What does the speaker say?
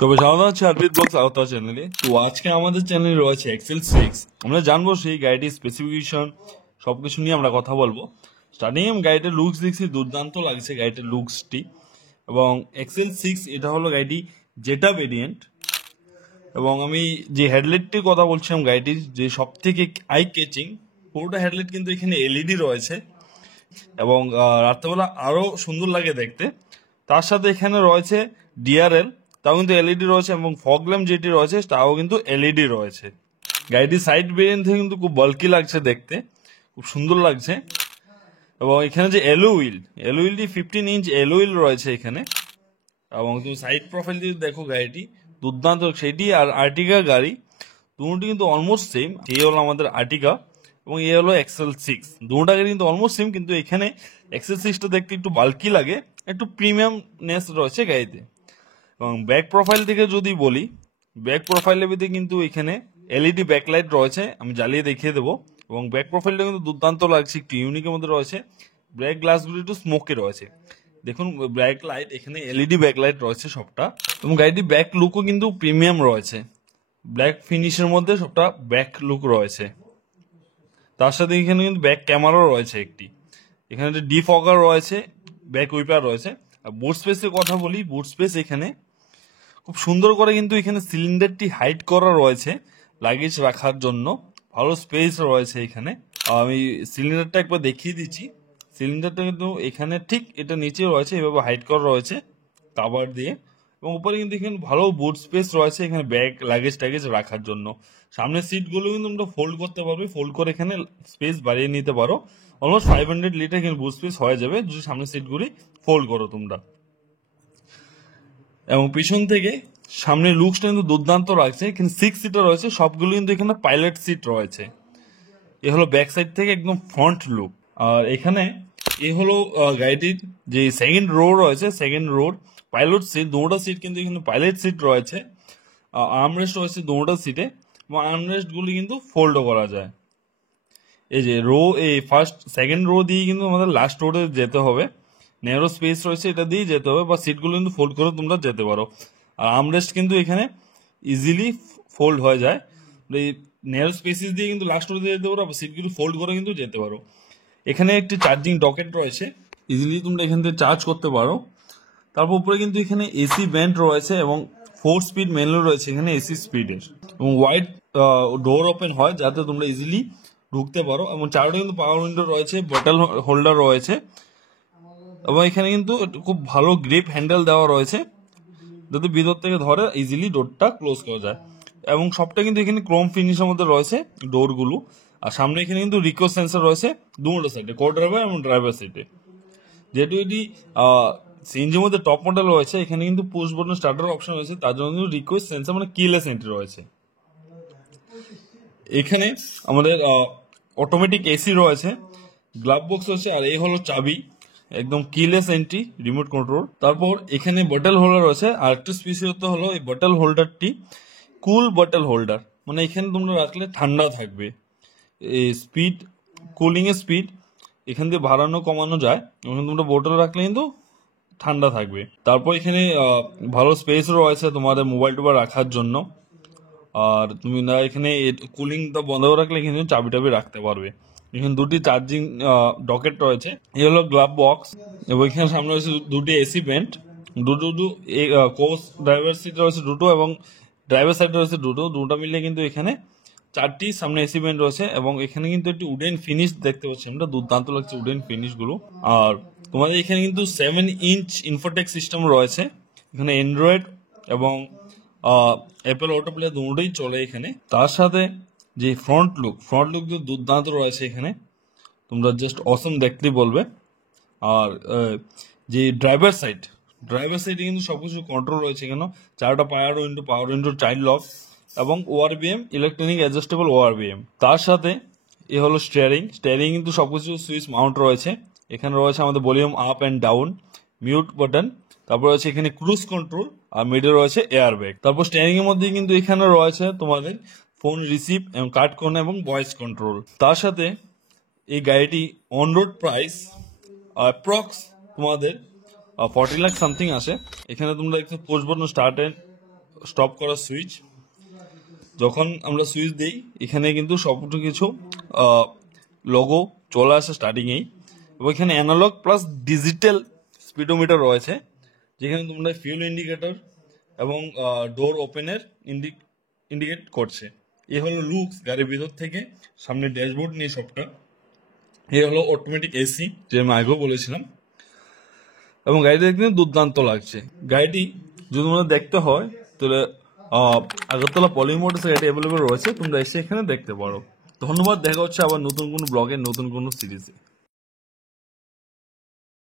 সবাই জানা হচ্ছে আরবিট ব্লগস আওতা চ্যানেলে। তো আজকে আমাদের চ্যানেলে রয়েছে এক্সেল 6। আমরা জানবো সেই গাড়িটির স্পেসিফিকেশন সবকিছু নিয়ে আমরা কথা বলবো। স্টার্টিং গাড়িটার লুকস দেখছি দুর্দান্ত লাগছে গাড়িটার লুকসটি। এবং এক্সেল 6 এটা হলো গাড়িটি জেটা ভেরিয়েন্ট। এবং আমি যে হেডলাইটটির কথা বলছিলাম গাড়িটির যে সব থেকে আই ক্যাচিং, পুরোটা হেডলাইট কিন্তু এখানে এলইডি রয়েছে এবং রাত্রেবেলা আরো সুন্দর লাগে দেখতে। তার সাথে এখানে রয়েছে ডিআরএল, তাও কিন্তু এলইডি রয়েছে, এবং ফগ ল্যাম্প যেটি রয়েছে তাও কিন্তু এলইডি রয়েছে। গাড়িটির সাইড ভেরিয়েন্ট থেকে কিন্তু খুব বাল্কি লাগছে দেখতে, খুব সুন্দর লাগছে। এবং এখানে যে এলো হুইলটি 15 ইঞ্চ এলো হুইল রয়েছে এখানে। এবং তুমি সাইড প্রোফাইল যদি দেখো গাড়িটি দুর্দান্ত, সেটি আর আর্টিকা গাড়ি দুটি কিন্তু অলমোস্ট সেম। এই হলো আমাদের আর্টিকা এবং এই হলো এক্সেল 6, দুটা গাড়ি কিন্তু অলমোস্ট সেম, কিন্তু এখানে এক্সেল 6টা দেখতে একটু বাল্কি লাগে, একটু প্রিমিয়ামনেস রয়েছে গাড়িতে। এবং ব্যাক প্রোফাইল থেকে যদি বলি, ব্যাক প্রোফাইলের ভিতরে কিন্তু এখানে এলইডি ব্যাকলাইট রয়েছে, আমি জ্বালিয়ে দেখিয়ে দেবো। এবং ব্যাক প্রোফাইলটা কিন্তু দুর্দান্ত লাগছে, একটু ইউনিকের মধ্যে রয়েছে। ব্যাক গ্লাসগুলো একটু স্মোকে রয়েছে, দেখুন ব্যাক লাইট, এখানে এলইডি ব্যাকলাইট রয়েছে সবটা। এবং গাড়িটির ব্যাক লুকও কিন্তু প্রিমিয়াম রয়েছে, ব্ল্যাক ফিনিশের মধ্যে সবটা ব্যাক লুক রয়েছে। তার সাথে এখানে কিন্তু ব্যাক ক্যামেরাও রয়েছে একটি, এখানে একটা ডিফগার রয়েছে, ব্যাক উইপার রয়েছে। আর বুট স্পেসের কথা বলি, বুট স্পেস এখানে খুব সুন্দর করে কিন্তু এখানে সিলিন্ডারটি হাইট করা রয়েছে লাগেজ রাখার জন্য, ভালো স্পেস রয়েছে এখানে। আমি সিলিন্ডারটা একবার দেখিয়ে দিচ্ছি। সিলিন্ডারটা কিন্তু এখানে ঠিক এটা নিচে রয়েছে, এভাবে হাইট করা রয়েছে কাভার দিয়ে। এবং উপরে কিন্তু এখানে ভালো বুট স্পেস রয়েছে এখানে ব্যাগ লাগেজ ট্যাগেজ রাখার জন্য। সামনের সিটগুলো কিন্তু তোমরা ফোল্ড করতে পারবে, ফোল্ড করে এখানে স্পেস বাড়িয়ে নিতে পারো। অলমোস্ট 500 লিটার এখানে বুট স্পেস হয়ে যাবে যদি সামনের সিটগুলি ফোল্ড করো তোমরা। এবং পিছন থেকে সামনের লুকসটা কিন্তু দুর্দান্ত লাগছে। এখানে 6 সিটার রয়েছে, সবগুলো কিন্তু এখানে পাইলট সিট রয়েছে। এ হলো ব্যাক সাইড থেকে একদম ফ্রন্ট লুক। আর এখানে এ হলো গাড়িটির যে সেকেন্ড রো রয়েছে, সেকেন্ড রোড পাইলট সিট, দুটো সিট কিন্তু এখানে পাইলট সিট রয়েছে। আর্মরেস্ট রয়েছে দুটো সিটে, এবং আর্মরেস্ট গুলি কিন্তু ফোল্ডও করা যায়। এই যে রো, এই ফার্স্ট সেকেন্ড রো দিয়ে কিন্তু আমাদের লাস্ট রোডে যেতে হবে, ন্যারো স্পেস রয়েছে এটা দিয়ে যেতে হবে, বা সিটগুলো কিন্তু ফোল্ড করে তোমরা যেতে পারো। আর আর্মরেস্ট কিন্তু এখানে ইজিলি ফোল্ড হয়ে যায়, এই ন্যারো স্পেসিস দিয়ে কিন্তু লাস্ট রোডে যেতে পারো, আবার সিটগুলো ফোল্ড করে কিন্তু যেতে পারো। এখানে একটি চার্জিং ডকেট রয়েছে, ইজিলি তোমরা এখান থেকে চার্জ করতে পারো। তারপর উপরে কিন্তু এখানে এসি ব্যান্ড রয়েছে এবং 4 স্পিড ম্যানুয়াল রয়েছে এখানে এসি স্পিডের। এবং ওয়াইড ডোর ওপেন হয় যাতে তোমরা ইজিলি ঢুকতে পারো। এবং চারটে কিন্তু পাওয়ার উইন্ডো রয়েছে, বটল হোল্ডার রয়েছে, এবং এখানে কিন্তু খুব ভালো গ্রিপ হ্যান্ডেল দেওয়া রয়েছে যাতে ভিতর থেকে ধরে ইজিলি ডোরটা ক্লোজ করা যায়। এবং সবটা কিন্তু এখানে ক্রোম ফিনিশের মধ্যে রয়েছে ডোরগুলো। আর সামনে এখানে কিন্তু রিকোয়েস্ট সেন্সর রয়েছে দুটো সাইডে, কো ড্রাইভার এবং ড্রাইভার সাইডে। যেহেতু এটি সিএনজির মধ্যে টপ মডেল রয়েছে, এখানে কিন্তু পুশ বাটন স্টার্টার অপশন রয়েছে, তার জন্য কিন্তু রিকোয়েস্ট সেন্সর মানে কিলেস এন্ট্রি রয়েছে। এখানে আমাদের অটোমেটিক এসি রয়েছে, গ্লাভ বক্স রয়েছে, আর এই হলো চাবি, একদম কিলেস এন্ট্রি রিমোট কন্ট্রোল। তারপর এখানে বটল হোল্ডার রয়েছে, আর একটু স্পেশালিত হলো এই বটল হোল্ডারটি কুল বটল হোল্ডার, মানে এখানে তোমরা রাখলে ঠান্ডা থাকবে। এই স্পিড, কুলিং এর স্পিড এখান দিয়ে বাড়ানো কমানো যায়, এবং তোমরা বোতল রাখলে কিন্তু ঠান্ডা থাকবে। তারপর এখানে ভালো স্পেস রয়েছে তোমাদের মোবাইল টোবাইল রাখার জন্য। আর তুমি না এখানে কুলিংটা বন্ধ করে রাখলে এখানে চাবি টাবি রাখতে পারবে। এখানে দুটি চার্জিং ডকেট রয়েছে, এই হলো গ্লাভ বক্স। এবং এখানে সামনে রয়েছে দুটি এসি ভেন্ট, দুটো কোচ ড্রাইভার সিট রয়েছে দুটো, এবং ড্রাইভার সাইড রয়েছে দুটো মিলিয়ে কিন্তু এখানে 4টি সামনে এসি ভেন্ট রয়েছে। এবং এখানে কিন্তু একটি উডেন ফিনিশ দেখতে পাচ্ছি আমরা, দুর্দান্ত লাগছে উডেন ফিনিশ গুলো। আর তোমাদের এখানে কিন্তু 7 ইঞ্চ ইনফোটেক সিস্টেম রয়েছে, এখানে অ্যান্ড্রয়েড এবং অ্যাপেল অটো প্লে দুটোই চলে এখানে। তার সাথে যে ফ্রন্ট লুক যে দুর্দান্ত রয়েছে এখানে, তোমরা জাস্ট অসম দেখতেই বলবে। আর যে ড্রাইভার সাইডে কিন্তু সবকিছু কন্ট্রোল রয়েছে এখানে, চারটা পাওয়ার উইন্ডো চাইল্ড লক, এবং ওআরবিএম ইলেকট্রনিক অ্যাডজাস্টেবল ওআরবিএম। তার সাথে এ হলো স্টিয়ারিং কিন্তু সবকিছু সুইচ মাউন্ট রয়েছে। এখানে রয়েছে আমাদের volume up and down, mute button, তারপর রয়েছে এখানে ক্রুজ কন্ট্রোল, আর মিডে রয়েছে এয়ার ব্যাগ। তারপর স্টিয়ারিং এর মধ্যে কিন্তু এখানে রয়েছে তোমাদের ফোন রিসিভ এবং কাট কর্নার এবং ভয়েস কন্ট্রোল। তার সাথে এই গাড়িটি অন রোড প্রাইস অ্যাপ্রক্স তোমাদের 40 লাখ সামথিং আসে। এখানে তোমরা একটু push button start and stop করার সুইচ। যখন আমরা সুইচ দিই এখানে কিন্তু সব কিছু লোগো চলে আসে স্টার্টিংয়েই, এবং এখানে অ্যানালগ প্লাস ডিজিটাল স্পিডোমিটার রয়েছে, যেখানে তোমরা ফিউল ইন্ডিকেটর এবং ডোর ওপেনের ইন্ডিকেট করছে। এ হলো লুকস গাড়ির ভিতর থেকে, সামনে ড্যাশবোর্ড নিয়ে সবটা। এ হলো অটোমেটিক এসি, যে আমি আগেও বলেছিলাম, এবং গাড়িটা দেখতে দুর্দান্ত লাগছে। গাড়িটি যদি তোমাদের দেখতে হয় তাহলে আগরতলা পলি মোটরসে গাড়ি অ্যাভেলেবল রয়েছে, তোমরা এসে এখানে দেখতে পারো। ধন্যবাদ, দেখা হচ্ছে আবার নতুন কোনো ব্লগে নতুন কোনো সিরিজে।